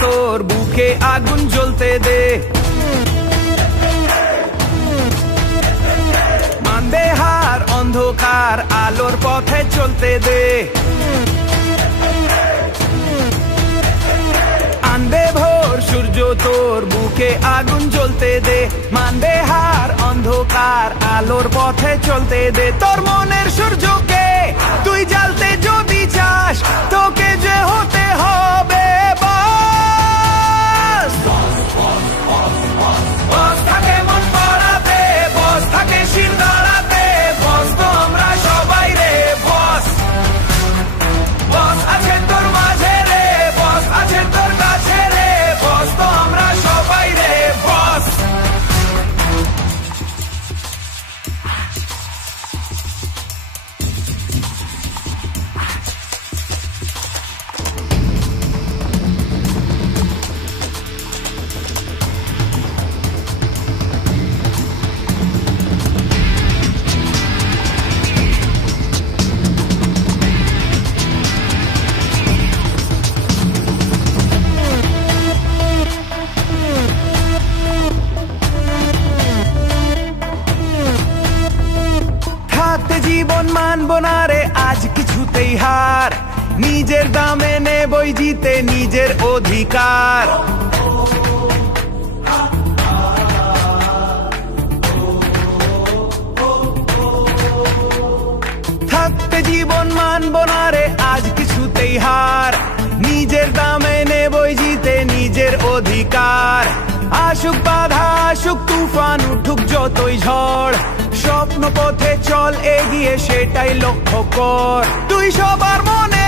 তোর বুকে আগুন জ্বলতে দে। মানবে হার অন্ধকার আলোর পথে চলতে দে। আনবে ভোর সূর্য তোর বুকে আগুন জ্বলতে দে। মানবে হার অন্ধকার আলোর পথে চলতে দে। তোর মনের সূর্যকে তুই জ্বালতে যদি চাস, তোকে যে হতে হবে বস। বস থাকে মন পড়াতে, বস থাকে শির দাঁড়াতে, বস তো আমরা সবাই রে বস। বস আছে তোর মাঝে রে, বস আছে তোর কাছে রে, বস তো আমরা সবাই রে বস। থাকতে জীবন মানবো না রে আজ কিছুতেই হার, নিজের দামে নেবই জিতে নিজের অধিকার। থাকতে জীবন মানবো না রে আজ কিছুতেই হার, নিজের দামে নেবই জিতে নিজের অধিকার। আসুক বাধা আসুক তুফান উঠুক যতই ঝড়, স্বপ্ন পথে চল এগিয়ে সেটাই লক্ষ্য কর। তুই সবার মনে